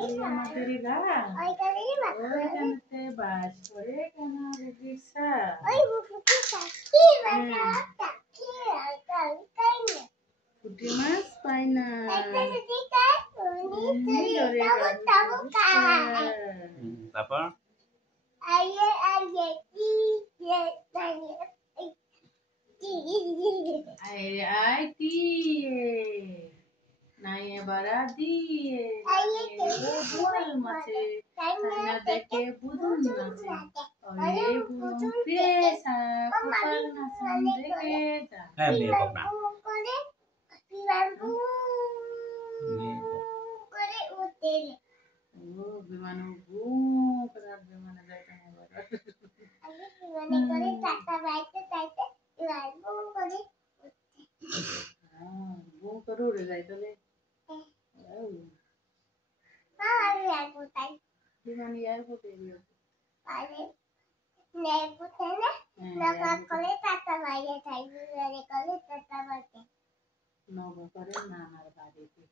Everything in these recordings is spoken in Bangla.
এই আমাদের গা ওইখানেতে বাস করে কেন বুঝিসা পুঁটি মাছ পাই না তারপর আয় টিয়ে নাই এবারা দিয়ে বুয়াল মাছে না দেখে বুদুন নাচে ওরে বুনু পেশা কপাল নাচন দেখে যা হ্যাঁ মেয়ে কব না ও বিমানে গু করা বিমানে যাইতে হবে গু করে উড়ে যাই তাহলে বিমানে এয়ারপোর্টে গিয়ে নৌকা করে নানার বাড়িতে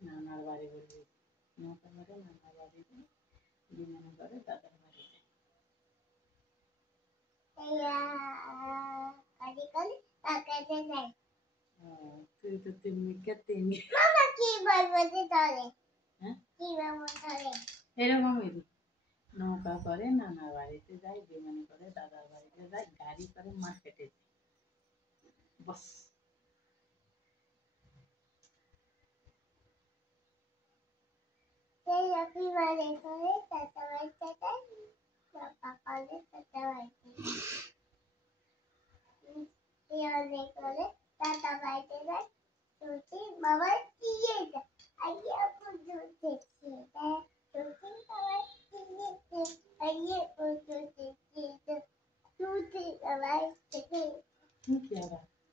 নানার বাড়ি বলি নৌকা করে নানার বাড়িতে বিমানে করে দাদার বাড়িতে তুই তো তেমনি তেমনি এরকমই নৌকা করে নানার বাড়িতে যাই বিমানে করে দাদার বাড়িতে যাই গাড়ি করে মার্কেটে যাই বস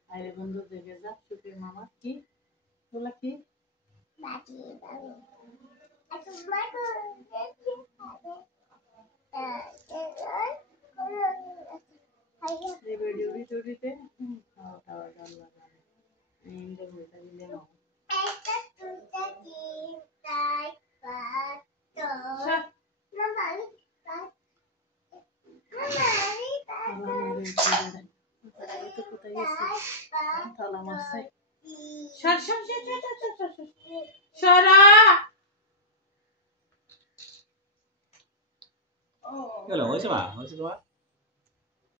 আরে বন্ধু দেখে যা সুখের মামা কি বলা কি ডিউটি টুটিতে খাওয়া খাওয়া জল লাগাবে ইন্দে বইটা দিলে না হয়েছে মা হয়েছে তোমার